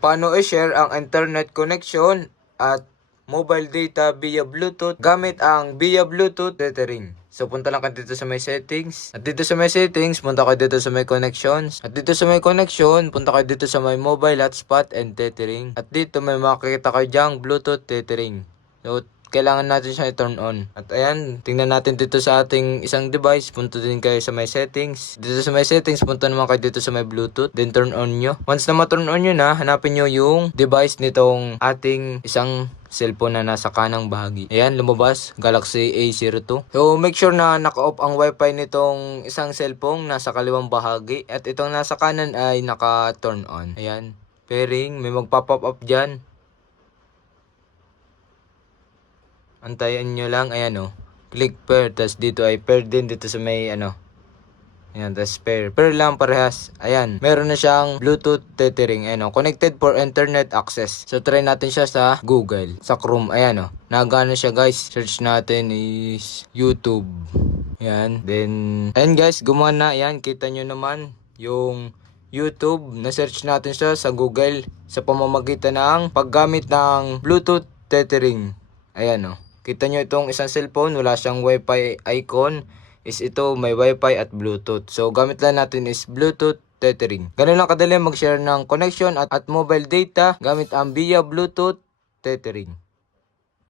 Paano i-share ang internet connection at mobile data via Bluetooth gamit ang via Bluetooth tethering. So punta lang ka dito sa may settings. At dito sa may settings, punta ka dito sa may connections. At dito sa may connection, punta ka dito sa may mobile hotspot and tethering. At dito may makikita kayo dyang Bluetooth tethering. So kailangan natin siya i-turn on. At ayan, tingnan natin dito sa ating isang device. Punta din kayo sa may settings. Dito sa may settings, punta naman kayo dito sa may Bluetooth. Then turn on nyo. Once na ma-turn on nyo na, hanapin nyo yung device nitong ating isang cellphone na nasa kanang bahagi. Ayan, lumabas. Galaxy A02. So, make sure na naka-off ang wifi nitong isang cellphone nasa kaliwang bahagi. At itong nasa kanan ay naka-turn on. Ayan. Pairing. May magpa-pop up dyan. Antayin nyo lang, ayan click pair, tas dito ay pair din dito sa may ayan, tas pair lang parehas. Ayan, meron na siyang Bluetooth tethering, ayan connected for internet access. So try natin siya sa Google, sa Chrome, ayan nagana siya guys. Search natin is YouTube, ayan, then ayan guys, gumana. Ayan, kita nyo naman yung YouTube, na-search natin siya sa Google sa pamamagitan ng paggamit ng Bluetooth tethering. Ayan kita nyo itong isang cellphone, wala siyang wifi icon. Is ito may wifi at Bluetooth. So gamit lang natin is Bluetooth tethering. Ganun lang kadali mag-share ng connection at mobile data gamit ang via Bluetooth tethering.